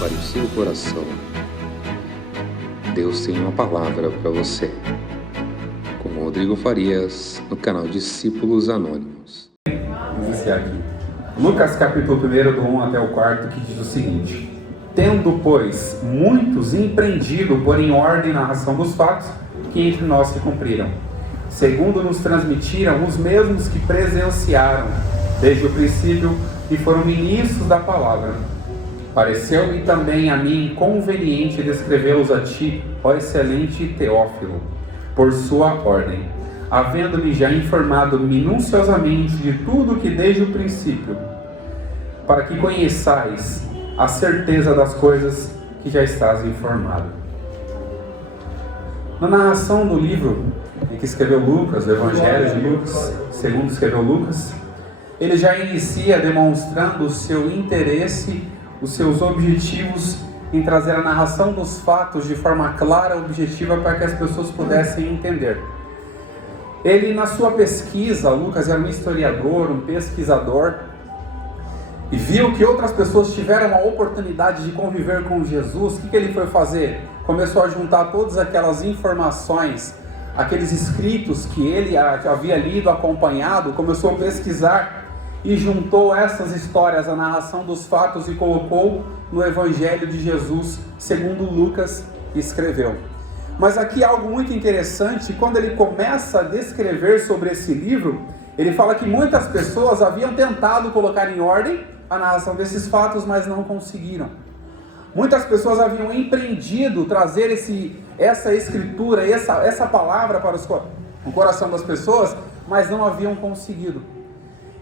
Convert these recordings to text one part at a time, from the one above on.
para o seu coração. Deus tem uma palavra para você. Com Rodrigo Farias, no canal Discípulos Anônimos. Vamos iniciar aqui. Lucas capítulo 1, do 1 até o 4, que diz o seguinte: Tendo, pois, muitos empreendido por em ordem narração dos fatos que entre nós se cumpriram, segundo nos transmitiram os mesmos que presenciaram desde o princípio e foram ministros da palavra. Pareceu-me também a mim conveniente descrevê-los a ti, ó excelente Teófilo, por sua ordem, havendo-me já informado minuciosamente de tudo que desde o princípio, para que conheçais a certeza das coisas que já estás informado. Na narração do livro em que escreveu Lucas, o Evangelho de Lucas, segundo escreveu Lucas, ele já inicia demonstrando o seu interesse, os seus objetivos em trazer a narração dos fatos de forma clara e objetiva para que as pessoas pudessem entender. Ele, na sua pesquisa, Lucas era um historiador, um pesquisador, e viu que outras pessoas tiveram a oportunidade de conviver com Jesus. O que ele foi fazer? Começou a juntar todas aquelas informações, aqueles escritos que ele havia lido, acompanhado, começou a pesquisar e juntou essas histórias, a narração dos fatos, e colocou no Evangelho de Jesus, segundo Lucas escreveu. Mas aqui algo muito interessante, quando ele começa a descrever sobre esse livro, ele fala que muitas pessoas haviam tentado colocar em ordem a narração desses fatos, mas não conseguiram. Muitas pessoas haviam empreendido trazer essa escritura, essa palavra para o coração das pessoas, mas não haviam conseguido.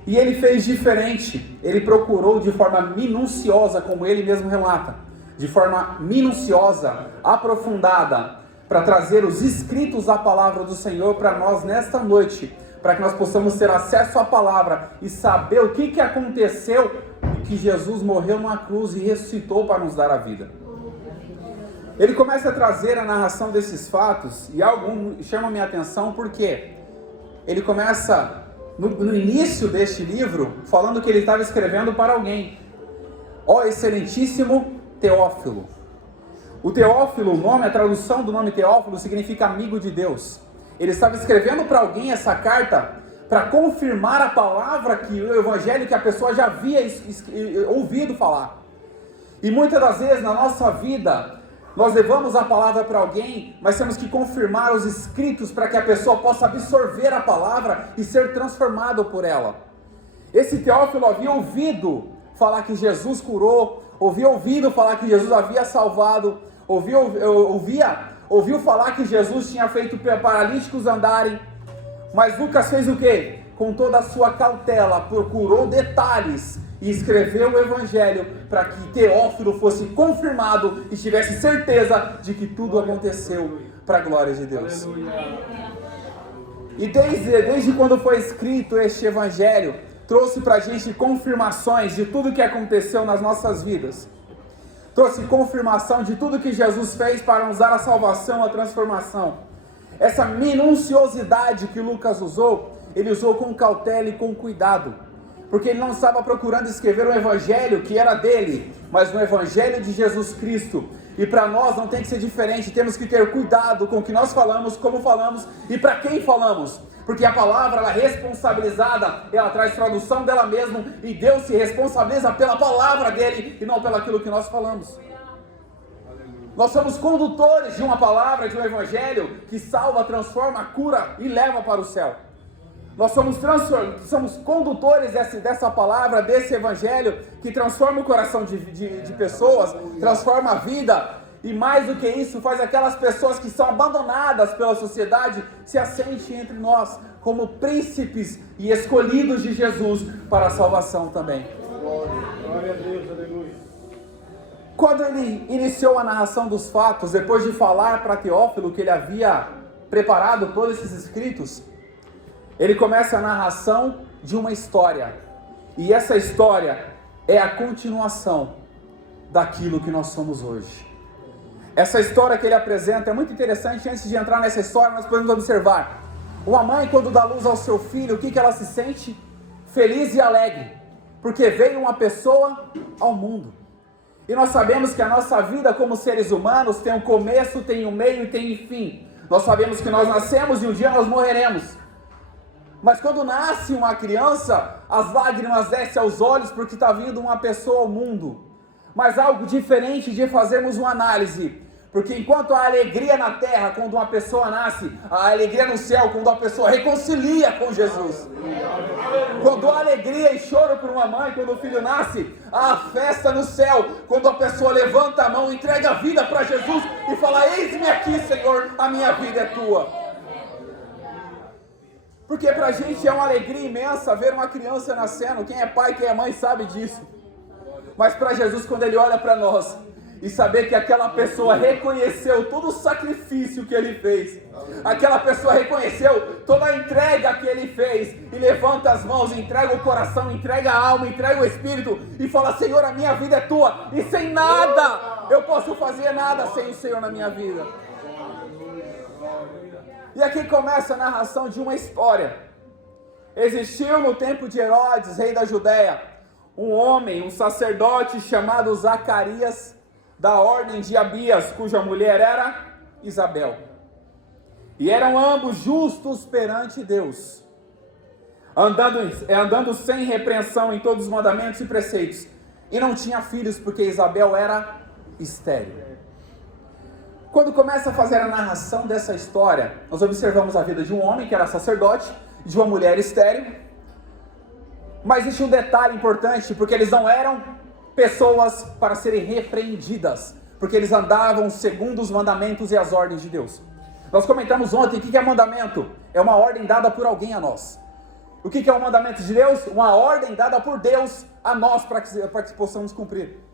E ele fez diferente, ele procurou de forma minuciosa, como ele mesmo relata, de forma minuciosa, aprofundada, para trazer os escritos da palavra do Senhor para nós nesta noite, para que nós possamos ter acesso à palavra e saber o que aconteceu e que Jesus morreu numa cruz e ressuscitou para nos dar a vida. Ele começa a trazer a narração desses fatos e algo chama minha atenção, porque ele começa no início deste livro falando que ele estava escrevendo para alguém. Ó excelentíssimo Teófilo. O Teófilo, o nome, a tradução do nome Teófilo significa amigo de Deus. Ele estava escrevendo para alguém essa carta para confirmar a palavra, que o evangelho que a pessoa já havia ouvido falar. E muitas das vezes na nossa vida nós levamos a palavra para alguém, mas temos que confirmar os escritos para que a pessoa possa absorver a palavra e ser transformado por ela. Esse Teófilo havia ouvido falar que Jesus curou, ouviu falar que Jesus havia salvado, ouviu falar que Jesus tinha feito paralíticos andarem, mas Lucas fez o quê? Com toda a sua cautela, procurou detalhes e escreveu o Evangelho para que Teófilo fosse confirmado e tivesse certeza de que tudo aconteceu para a glória de Deus. E desde quando foi escrito este Evangelho, trouxe para a gente confirmações de tudo que aconteceu nas nossas vidas. Trouxe confirmação de tudo que Jesus fez para nos dar a salvação, a transformação. Essa minuciosidade que Lucas usou, ele usou com cautela e com cuidado, porque ele não estava procurando escrever um evangelho que era dele, mas um evangelho de Jesus Cristo. E para nós não tem que ser diferente, temos que ter cuidado com o que nós falamos, como falamos e para quem falamos, porque a palavra, ela é responsabilizada, ela traz tradução dela mesma, e Deus se responsabiliza pela palavra dele e não pelo aquilo que nós falamos. Nós somos condutores de uma palavra, de um evangelho que salva, transforma, cura e leva para o céu. Nós somos condutores dessa palavra, desse evangelho que transforma o coração de pessoas, transforma a vida, e mais do que isso, faz aquelas pessoas que são abandonadas pela sociedade se assentem entre nós como príncipes e escolhidos de Jesus para a salvação também. Glória a Deus, aleluia. Quando ele iniciou a narração dos fatos, depois de falar para Teófilo que ele havia preparado todos esses escritos, ele começa a narração de uma história. E essa história é a continuação daquilo que nós somos hoje. Essa história que ele apresenta é muito interessante. Antes de entrar nessa história, nós podemos observar. Uma mãe, quando dá luz ao seu filho, o que ela se sente? Feliz e alegre. Porque veio uma pessoa ao mundo. E nós sabemos que a nossa vida como seres humanos tem um começo, tem um meio e tem um fim. Nós sabemos que nós nascemos e um dia nós morreremos. Mas quando nasce uma criança, as lágrimas descem aos olhos porque está vindo uma pessoa ao mundo. Mas algo diferente de fazermos uma análise. Porque enquanto a alegria na terra, quando uma pessoa nasce, a alegria no céu, quando a pessoa reconcilia com Jesus. Quando há alegria e choro por uma mãe, quando o filho nasce, há festa no céu, quando a pessoa levanta a mão, entrega a vida para Jesus e fala: eis-me aqui, Senhor, a minha vida é tua. Porque pra gente é uma alegria imensa ver uma criança nascendo. Quem é pai, quem é mãe sabe disso. Mas para Jesus, quando Ele olha para nós e saber que aquela pessoa reconheceu todo o sacrifício que Ele fez, aquela pessoa reconheceu toda a entrega que Ele fez, e levanta as mãos, entrega o coração, entrega a alma, entrega o espírito, e fala: Senhor, a minha vida é tua, e sem nada, eu posso fazer nada sem o Senhor na minha vida. E aqui começa a narração de uma história. Existiu no tempo de Herodes, rei da Judéia, um homem, um sacerdote chamado Zacarias, da ordem de Abias, cuja mulher era Isabel. E eram ambos justos perante Deus, andando sem repreensão em todos os mandamentos e preceitos. E não tinha filhos, porque Isabel era estéril. Quando começa a fazer a narração dessa história, nós observamos a vida de um homem que era sacerdote, de uma mulher estéril. Mas existe um detalhe importante, porque eles não eram pessoas para serem repreendidas, porque eles andavam segundo os mandamentos e as ordens de Deus. Nós comentamos ontem, o que é mandamento? É uma ordem dada por alguém a nós. O que é um mandamento de Deus? Uma ordem dada por Deus a nós, para que possamos cumprir.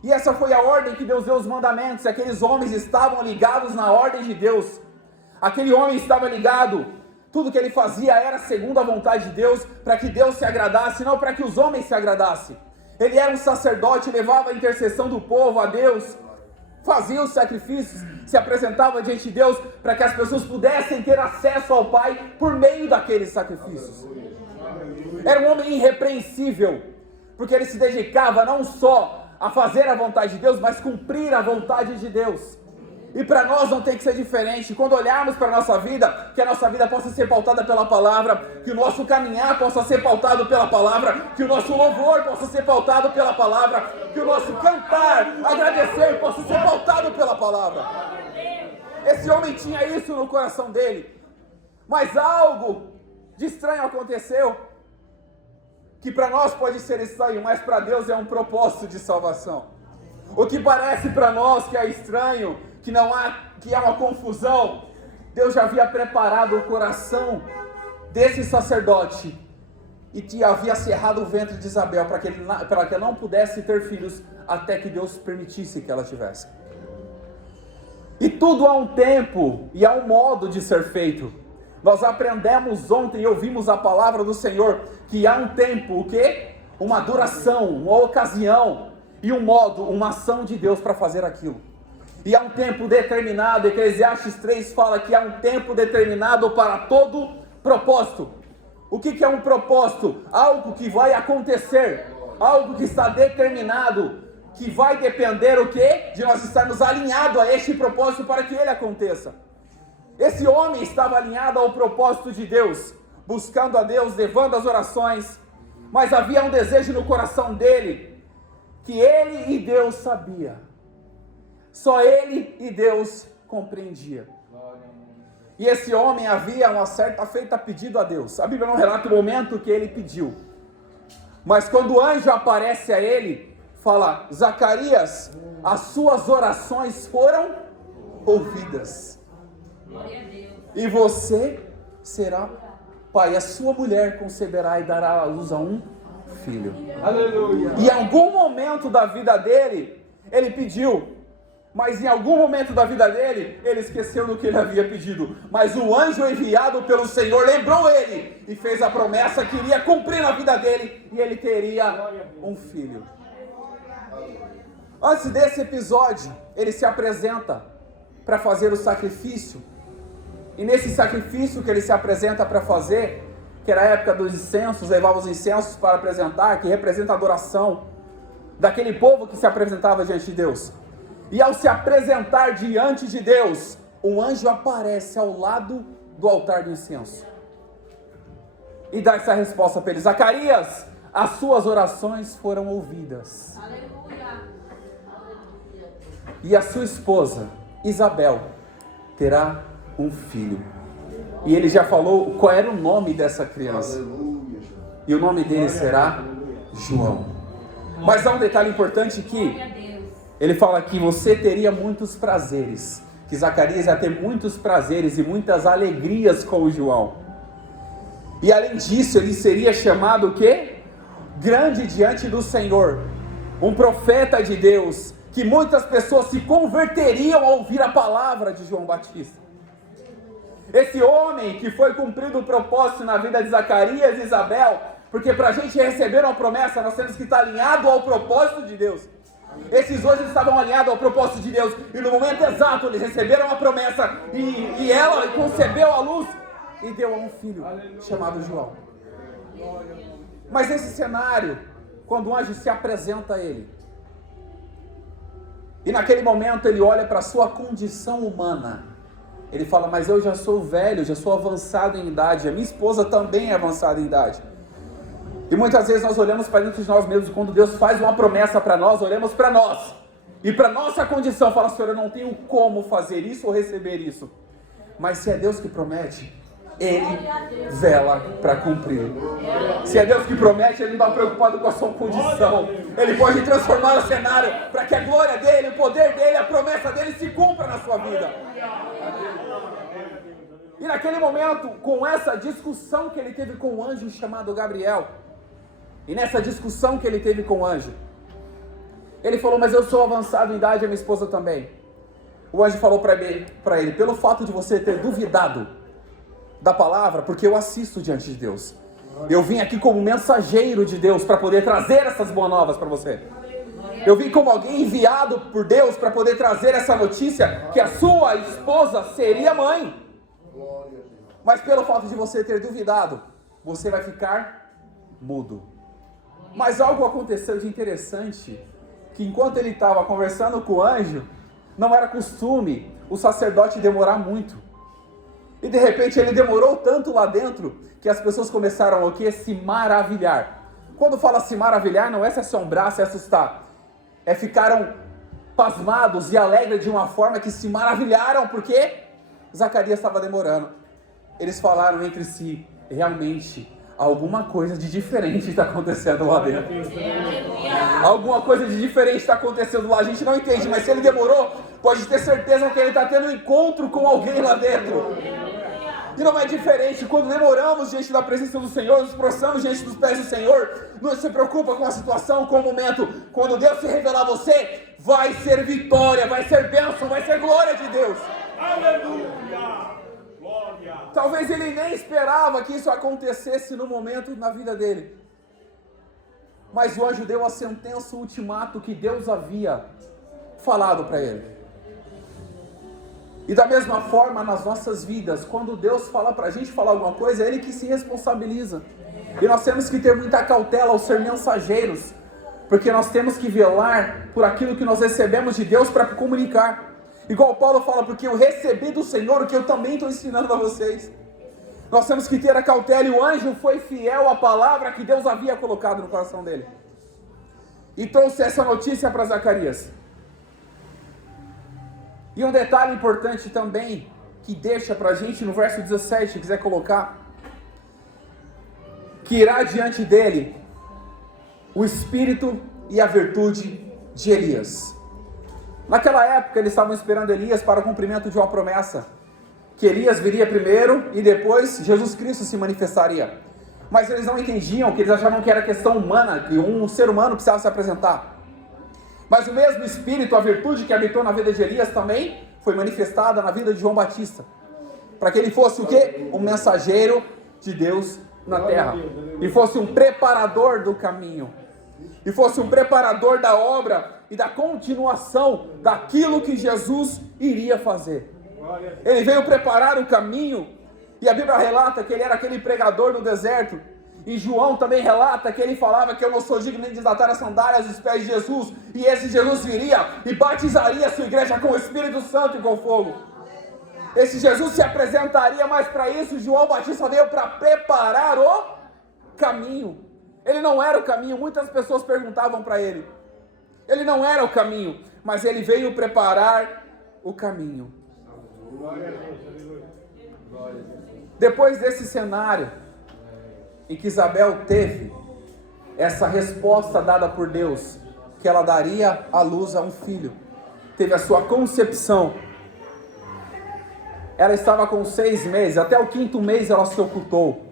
E essa foi a ordem que Deus deu os mandamentos. Aqueles homens estavam ligados na ordem de Deus. Aquele homem estava ligado, tudo que ele fazia era segundo a vontade de Deus, para que Deus se agradasse, não para que os homens se agradassem. Ele era um sacerdote, levava a intercessão do povo a Deus, fazia os sacrifícios, se apresentava diante de Deus, para que as pessoas pudessem ter acesso ao Pai por meio daqueles sacrifícios. Era um homem irrepreensível, porque ele se dedicava não só a fazer a vontade de Deus, mas cumprir a vontade de Deus. E para nós não tem que ser diferente. Quando olharmos para a nossa vida, que a nossa vida possa ser pautada pela palavra, que o nosso caminhar possa ser pautado pela palavra, que o nosso louvor possa ser pautado pela palavra, que o nosso cantar, agradecer possa ser pautado pela palavra. Esse homem tinha isso no coração dele, mas algo de estranho aconteceu, que para nós pode ser estranho, mas para Deus é um propósito de salvação. O que parece para nós que é estranho, que é uma confusão, Deus já havia preparado o coração desse sacerdote e que havia cerrado o ventre de Isabel para que ela não pudesse ter filhos até que Deus permitisse que ela tivesse. E tudo há um tempo e há um modo de ser feito. Nós aprendemos ontem e ouvimos a palavra do Senhor que há um tempo, o quê? Uma duração, uma ocasião e um modo, uma ação de Deus para fazer aquilo. E há um tempo determinado. Eclesiastes 3 fala que há um tempo determinado para todo propósito. O que é um propósito? Algo que vai acontecer, algo que está determinado, que vai depender o quê? De nós estarmos alinhados a este propósito para que ele aconteça. Esse homem estava alinhado ao propósito de Deus, buscando a Deus, levando as orações, mas havia um desejo no coração dele, que ele e Deus sabia. Só ele e Deus compreendia. E esse homem havia uma certa feita pedido a Deus. A Bíblia não relata o momento que ele pediu, mas quando o anjo aparece a ele, fala: Zacarias, as suas orações foram ouvidas. E você será pai, a sua mulher conceberá e dará à luz a um filho. Aleluia. E em algum momento da vida dele, ele pediu, mas em algum momento da vida dele, ele esqueceu do que ele havia pedido. Mas o anjo enviado pelo Senhor lembrou ele e fez a promessa que iria cumprir na vida dele, e ele teria um filho. Antes desse episódio, ele se apresenta para fazer o sacrifício. E nesse sacrifício que ele se apresenta para fazer, que era a época dos incensos, levava os incensos para apresentar, que representa a adoração. daquele povo que se apresentava diante de Deus. E ao se apresentar diante de Deus, um anjo aparece ao lado do altar do incenso e dá essa resposta para ele: Zacarias, as suas orações foram ouvidas. Aleluia. E a sua esposa, Isabel, terá um filho. E ele já falou qual era o nome dessa criança. E o nome dele será João. Mas há um detalhe importante que ele fala que você teria muitos prazeres. Que Zacarias ia ter muitos prazeres e muitas alegrias com o João. E além disso, ele seria chamado o quê? Grande diante do Senhor. Um profeta de Deus. Que muitas pessoas se converteriam ao ouvir a palavra de João Batista. Esse homem que foi cumprido o propósito na vida de Zacarias e Isabel, porque para a gente receber uma promessa, nós temos que estar alinhado ao propósito de Deus. Esses dois estavam alinhados ao propósito de Deus, e no momento exato eles receberam a promessa, e ela concebeu a luz, e deu a um filho chamado João. Mas nesse cenário, quando o anjo se apresenta a ele, e naquele momento ele olha para a sua condição humana, ele fala: mas eu já sou velho, já sou avançado em idade, a minha esposa também é avançada em idade. E muitas vezes nós olhamos para dentro de nós mesmos, quando Deus faz uma promessa para nós, olhamos para nós, e para nossa condição, fala: Senhor, eu não tenho como fazer isso ou receber isso. Mas se é Deus que promete, Ele vela para cumprir. Se é Deus que promete, Ele não está preocupado com a sua condição. Ele pode transformar o cenário para que a glória dEle, o poder dEle, a promessa dEle se cumpra na sua vida. E naquele momento, com essa discussão que ele teve com o anjo chamado Gabriel, e nessa discussão que ele teve com o anjo, ele falou: mas eu sou avançado em idade, a minha esposa também. O anjo falou para ele: pelo fato de você ter duvidado da palavra, porque eu assisto diante de Deus, eu vim aqui como mensageiro de Deus para poder trazer essas boas novas para você. Eu vim como alguém enviado por Deus para poder trazer essa notícia que a sua esposa seria mãe. Mas pelo fato de você ter duvidado, você vai ficar mudo. Mas algo aconteceu de interessante, que enquanto ele estava conversando com o anjo, não era costume o sacerdote demorar muito. E de repente ele demorou tanto lá dentro, que as pessoas começaram o quê? Se maravilhar. Quando fala se maravilhar, não é se assombrar, se assustar. Ficaram pasmados e alegres de uma forma que se maravilharam, porque Zacarias estava demorando. Eles falaram entre si: realmente, alguma coisa de diferente está acontecendo lá dentro. Alguma coisa de diferente está acontecendo lá, a gente não entende, mas se ele demorou, pode ter certeza que ele está tendo um encontro com alguém lá dentro. E não é diferente, quando demoramos diante da presença do Senhor, nos prostramos diante dos pés do Senhor, não se preocupa com a situação, com o momento. Quando Deus se revelar a você, vai ser vitória, vai ser bênção, vai ser glória de Deus. Aleluia! Glória! Talvez ele nem esperava que isso acontecesse no momento na vida dele. Mas o anjo deu a sentença, o ultimato que Deus havia falado para ele. E da mesma forma nas nossas vidas, quando Deus fala para a gente falar alguma coisa, é Ele que se responsabiliza. E nós temos que ter muita cautela ao ser mensageiros, porque nós temos que velar por aquilo que nós recebemos de Deus para comunicar. Igual Paulo fala: porque eu recebi do Senhor o que eu também estou ensinando a vocês. Nós temos que ter a cautela, e o anjo foi fiel à palavra que Deus havia colocado no coração dele. E trouxe essa notícia para Zacarias. E um detalhe importante também, que deixa para a gente no verso 17, se quiser colocar, que irá diante dele o espírito e a virtude de Elias. Naquela época eles estavam esperando Elias para o cumprimento de uma promessa, que Elias viria primeiro e depois Jesus Cristo se manifestaria. Mas eles não entendiam, que eles achavam que era questão humana, que um ser humano precisava se apresentar. Mas o mesmo Espírito, a virtude que habitou na vida de Elias também foi manifestada na vida de João Batista. Para que ele fosse o quê? Um mensageiro de Deus na terra. E fosse um preparador do caminho. E fosse um preparador da obra e da continuação daquilo que Jesus iria fazer. Ele veio preparar o caminho. E a Bíblia relata que ele era aquele pregador no deserto E João também relata que ele falava que eu não sou digno nem de desatar as sandálias dos pés de Jesus, e esse Jesus viria e batizaria a sua igreja com o Espírito Santo e com fogo. Esse Jesus se apresentaria, mas para isso João Batista veio para preparar o caminho. Ele não era o caminho, muitas pessoas perguntavam para ele. Ele não era o caminho, mas ele veio preparar o caminho. Depois desse cenário, em que Isabel teve essa resposta dada por Deus, que ela daria à luz a um filho, teve a sua concepção. Ela estava com 6 meses, até o 5º mês ela se ocultou,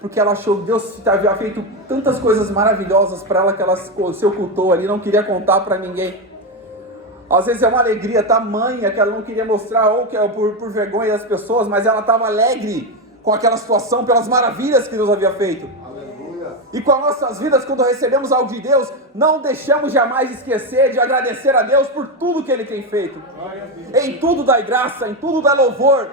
porque ela achou que Deus havia feito tantas coisas maravilhosas para ela que ela se ocultou ali, não queria contar para ninguém. Às vezes é uma alegria tamanha que ela não queria mostrar, ou que por vergonha das pessoas, mas ela estava alegre com aquela situação, pelas maravilhas que Deus havia feito. Aleluia. E com as nossas vidas, quando recebemos algo de Deus, não deixamos jamais de esquecer de agradecer a Deus por tudo que Ele tem feito. Em tudo dai graça, em tudo dai louvor,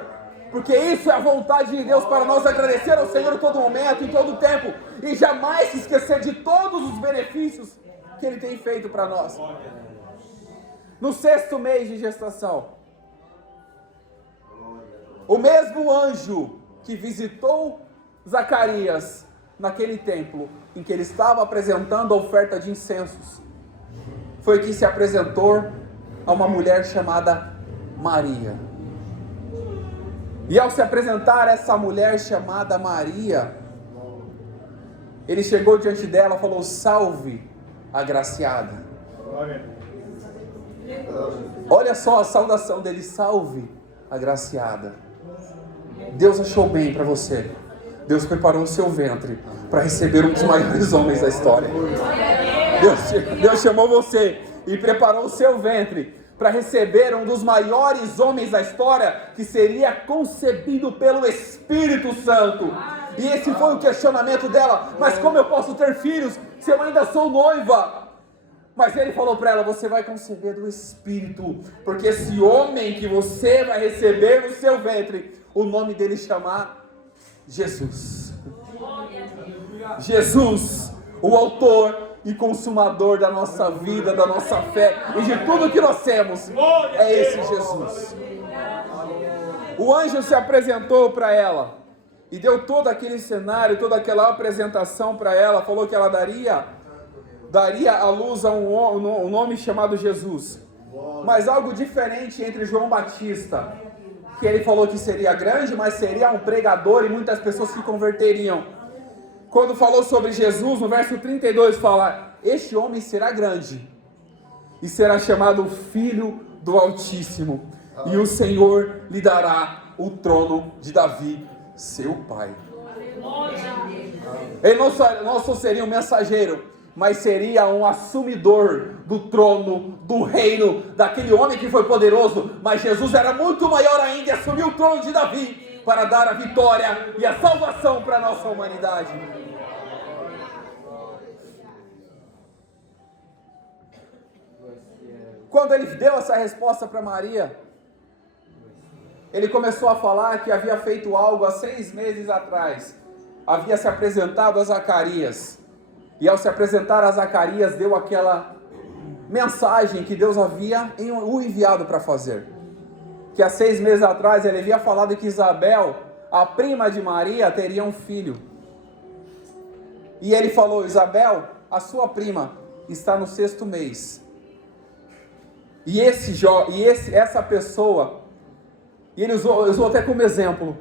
porque isso é a vontade de Deus para nós, agradecer ao Senhor em todo momento, em todo tempo, e jamais se esquecer de todos os benefícios que Ele tem feito para nós. No 6º mês de gestação, o mesmo anjo que visitou Zacarias naquele templo em que ele estava apresentando a oferta de incensos, foi que se apresentou a uma mulher chamada Maria. E ao se apresentar a essa mulher chamada Maria, ele chegou diante dela e falou: salve, agraciada. Olha só a saudação dele: salve, agraciada. Deus achou bem para você. Deus preparou o seu ventre para receber um dos maiores homens da história. Deus chamou você e preparou o seu ventre para receber um dos maiores homens da história, que seria concebido pelo Espírito Santo. E esse foi o questionamento dela: mas como eu posso ter filhos se eu ainda sou noiva? Mas ele falou para ela: você vai conceber do Espírito, porque esse homem que você vai receber no seu ventre, o nome dele chama Jesus. Jesus, o autor e consumador da nossa vida, da nossa fé e de tudo que nós temos, é esse Jesus. O anjo se apresentou para ela e deu todo aquele cenário, toda aquela apresentação para ela. Falou que ela daria à luz a um nome chamado Jesus. Mas algo diferente entre João Batista, que ele falou que seria grande, mas seria um pregador e muitas pessoas se converteriam. Quando falou sobre Jesus, no verso 32 fala: este homem será grande e será chamado Filho do Altíssimo, e o Senhor lhe dará o trono de Davi, seu pai. Ele não só seria um mensageiro, mas seria um assumidor do trono, do reino, daquele homem que foi poderoso. Mas Jesus era muito maior ainda e assumiu o trono de Davi para dar a vitória e a salvação para a nossa humanidade. Quando ele deu essa resposta para Maria, ele começou a falar que havia feito algo há 6 meses atrás. Havia se apresentado a Zacarias. E ao se apresentar a Zacarias, deu aquela mensagem que Deus havia o enviado para fazer. Que há 6 meses atrás ele havia falado que Isabel, a prima de Maria, teria um filho. E ele falou: Isabel, a sua prima, está no 6º mês. E essa pessoa, e ele usou até como exemplo,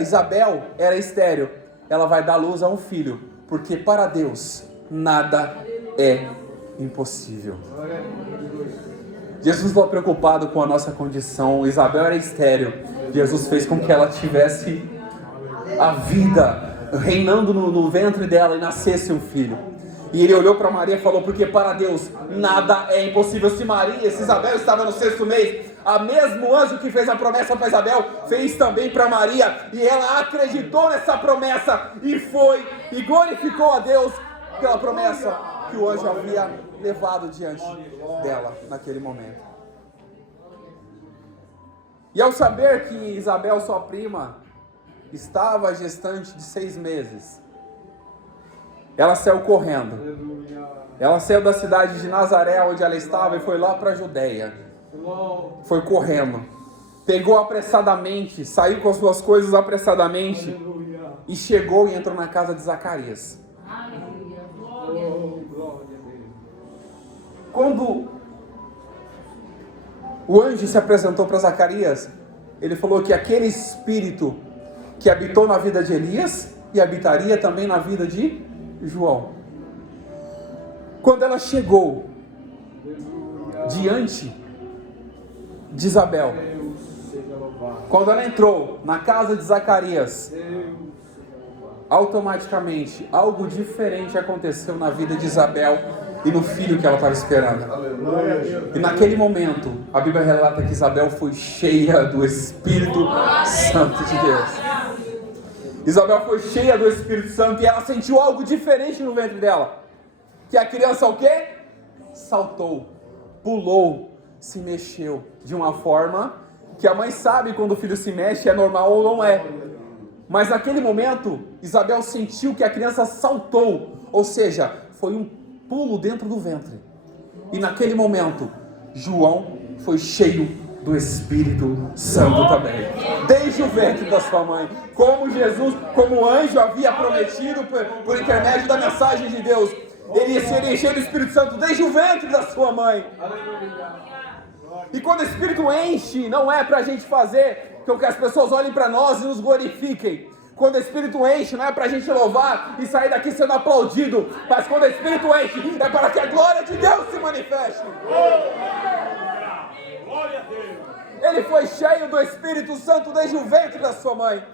Isabel era estéril, ela vai dar luz a um filho, porque para Deus nada é impossível. Jesus não estava preocupado com a nossa condição. Isabel era estéril, Jesus fez com que ela tivesse a vida reinando no ventre dela e nascesse um filho. E ele olhou para Maria e falou: porque para Deus nada é impossível. Se Isabel estava no 6º mês, a mesmo anjo que fez a promessa para Isabel, fez também para Maria, e ela acreditou nessa promessa, e foi, e glorificou a Deus pela promessa que o anjo havia levado diante dela naquele momento. E ao saber que Isabel, sua prima, estava gestante de 6 meses, ela saiu correndo. Ela saiu da cidade de Nazaré, onde ela estava, e foi lá para a Judeia. Foi correndo. Pegou apressadamente, saiu com as suas coisas apressadamente e chegou e entrou na casa de Zacarias. Quando o anjo se apresentou para Zacarias, ele falou que aquele espírito que habitou na vida de Elias e habitaria também na vida de João. Quando ela chegou diante de Isabel, quando ela entrou na casa de Zacarias, automaticamente algo diferente aconteceu na vida de Isabel e no filho que ela estava esperando. E naquele momento, a Bíblia relata que Isabel foi cheia do Espírito Santo de Deus. Isabel foi cheia do Espírito Santo e ela sentiu algo diferente no ventre dela. Que a criança o quê? Saltou, pulou, se mexeu de uma forma que a mãe sabe quando o filho se mexe, é normal ou não é. Mas naquele momento, Isabel sentiu que a criança saltou, ou seja, foi um pulo dentro do ventre. E naquele momento, João foi cheio do Espírito Santo também, desde o ventre da sua mãe, como Jesus, como o anjo havia prometido por intermédio da mensagem de Deus. Ele seria cheio do Espírito Santo desde o ventre da sua mãe. E quando o Espírito enche, não é para a gente fazer com que as pessoas olhem para nós e nos glorifiquem. Quando o Espírito enche, não é para a gente louvar e sair daqui sendo aplaudido. Mas quando o Espírito enche, é para que a glória de Deus se manifeste. Glória a Deus. Ele foi cheio do Espírito Santo desde o ventre da sua mãe.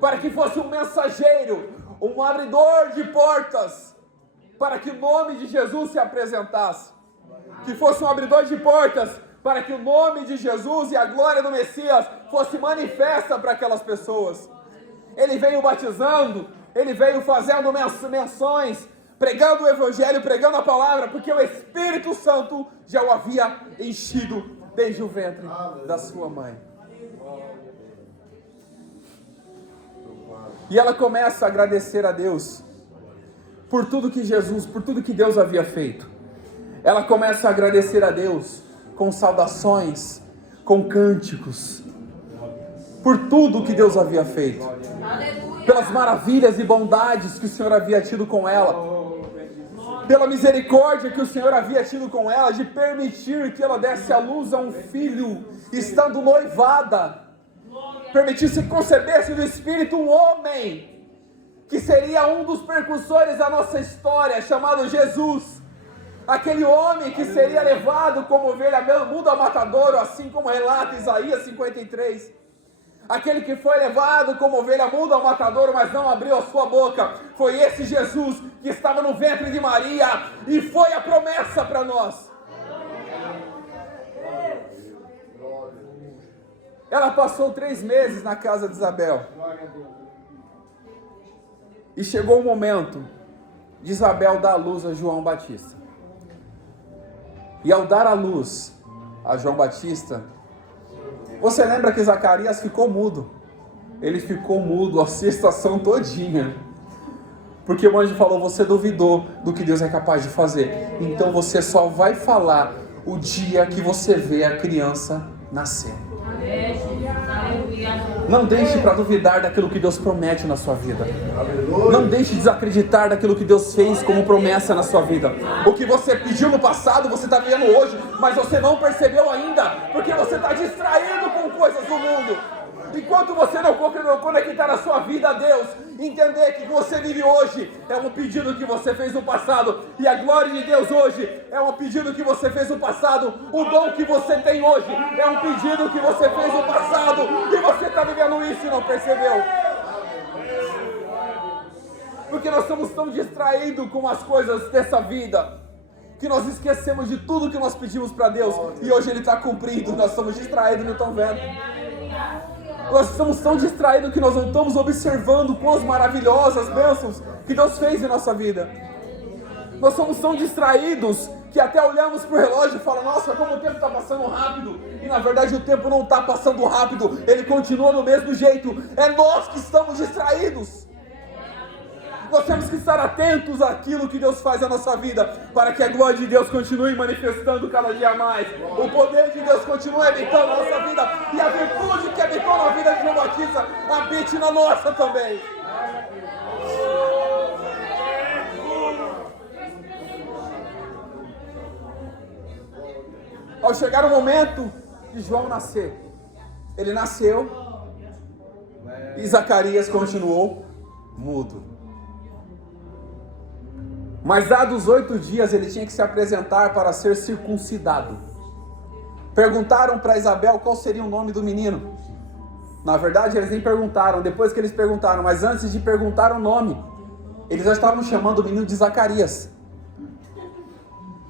Para que fosse um mensageiro, um abridor de portas. Para que o nome de Jesus se apresentasse. Que fosse um abridor de portas. Para que o nome de Jesus e a glória do Messias fosse manifesta para aquelas pessoas. Ele veio batizando, ele veio fazendo menções, pregando o Evangelho, pregando a palavra, porque o Espírito Santo já o havia enchido desde o ventre da sua mãe. E ela começa a agradecer a Deus por tudo que Jesus, por tudo que Deus havia feito. Ela começa a agradecer a Deus com saudações, com cânticos, por tudo que Deus havia feito, pelas maravilhas e bondades que o Senhor havia tido com ela, pela misericórdia que o Senhor havia tido com ela, de permitir que ela desse à luz a um filho, estando noivada, permitisse que concebesse do Espírito um homem, que seria um dos precursores da nossa história, chamado Jesus, aquele homem que seria levado como ovelha muda ao matadouro, assim como relata Isaías 53, aquele que foi levado como ovelha muda ao matadouro, mas não abriu a sua boca, foi esse Jesus que estava no ventre de Maria, e foi a promessa para nós. Ela passou 3 meses na casa de Isabel, e chegou o momento de Isabel dar à luz a João Batista. E ao dar à luz a João Batista, você lembra que Zacarias ficou mudo? Ele ficou mudo a estação todinha. Porque o anjo falou, você duvidou do que Deus é capaz de fazer. Então você só vai falar o dia que você vê a criança nascer. Não deixe para duvidar daquilo que Deus promete na sua vida. Não deixe de desacreditar daquilo que Deus fez como promessa na sua vida. O que você pediu no passado, você está vendo hoje, mas você não percebeu ainda, porque você está distraído com coisas do mundo. Enquanto você não conectar a sua vida a Deus, entender que você vive hoje é um pedido que você fez no passado, e a glória de Deus hoje é um pedido que você fez no passado, o dom que você tem hoje é um pedido que você fez no passado, e você está vivendo isso e não percebeu. Porque nós estamos tão distraídos com as coisas dessa vida, que nós esquecemos de tudo que nós pedimos para Deus, e hoje Ele está cumprindo, nós estamos distraídos e não estamos vendo. Nós estamos tão distraídos que nós não estamos observando quão maravilhosas bênçãos que Deus fez em nossa vida. Nós somos tão distraídos que até olhamos para o relógio e falamos, nossa, como o tempo está passando rápido. E na verdade o tempo não está passando rápido, ele continua do mesmo jeito. É nós que estamos distraídos. Nós temos que estar atentos àquilo que Deus faz na nossa vida, para que a glória de Deus continue manifestando cada dia mais. O poder de Deus continue habitando na nossa vida, e a virtude que habitou na vida de João Batista habite na nossa também. Ao chegar o momento de João nascer, ele nasceu e Zacarias continuou mudo. Mas dados 8 dias ele tinha que se apresentar para ser circuncidado. Perguntaram para Isabel qual seria o nome do menino. Na verdade eles nem perguntaram, depois que eles perguntaram, mas antes de perguntar o nome, eles já estavam chamando o menino de Zacarias.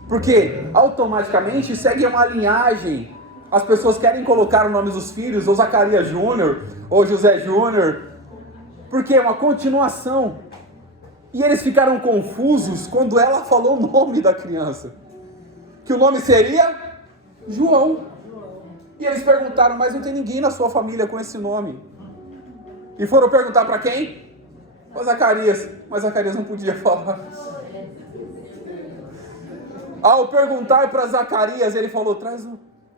Porque automaticamente segue uma linhagem. As pessoas querem colocar os nomes dos filhos, ou Zacarias Júnior, ou José Júnior, porque é uma continuação. E eles ficaram confusos quando ela falou o nome da criança, que o nome seria João. E eles perguntaram, mas não tem ninguém na sua família com esse nome. E foram perguntar para quem? Para Zacarias. Mas Zacarias não podia falar. Ao perguntar para Zacarias, ele falou,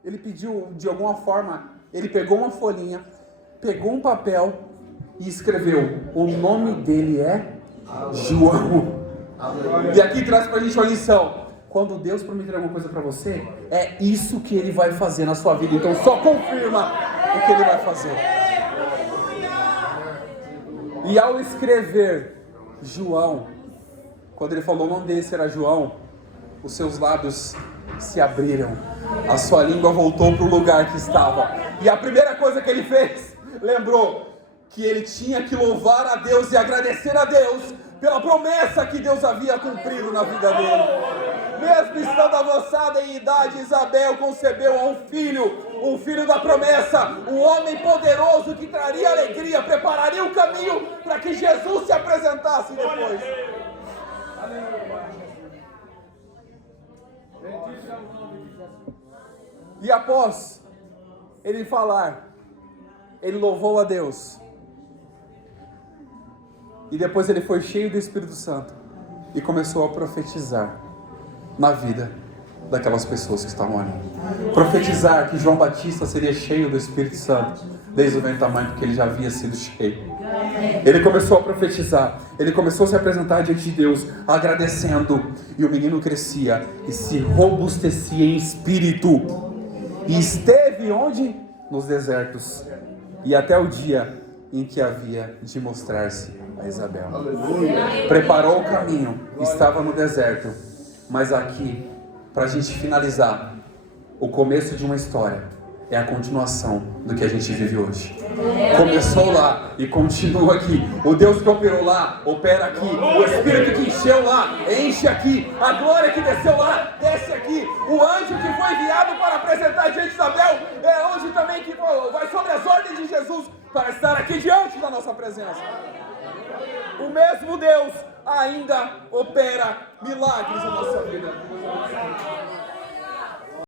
ele pediu de alguma forma, ele pegou uma folhinha, pegou um papel e escreveu, o nome dele é João. E aqui traz para a gente uma lição. Quando Deus prometer alguma coisa para você, é isso que Ele vai fazer na sua vida. Então só confirma o que Ele vai fazer. E ao escrever João, quando ele falou o nome dele será João, os seus lábios se abriram, a sua língua voltou para o lugar que estava. E a primeira coisa que ele fez, lembrou que ele tinha que louvar a Deus e agradecer a Deus pela promessa que Deus havia cumprido na vida dele. Mesmo estando avançada em idade, Isabel concebeu um filho da promessa, um homem poderoso que traria alegria, prepararia o caminho para que Jesus se apresentasse depois. E após ele falar, ele louvou a Deus. E depois ele foi cheio do Espírito Santo e começou a profetizar na vida daquelas pessoas que estavam ali. Profetizar que João Batista seria cheio do Espírito Santo desde o ventre da mãe, porque ele já havia sido cheio. Ele começou a profetizar, ele começou a se apresentar diante de Deus, agradecendo, e o menino crescia e se robustecia em espírito, e esteve onde? Nos desertos, e até o dia em que havia de mostrar-se a Isabel. Preparou o caminho, estava no deserto, mas aqui, para a gente finalizar, o começo de uma história é a continuação do que a gente vive hoje. Começou lá e continua aqui. O Deus que operou lá, opera aqui. O Espírito que encheu lá, enche aqui. A glória que desceu lá, desce aqui. O anjo que foi enviado para apresentar diante de Isabel é hoje também que vai sobre as ordens de Jesus para estar aqui diante da nossa presença. O mesmo Deus ainda opera milagres na nossa vida.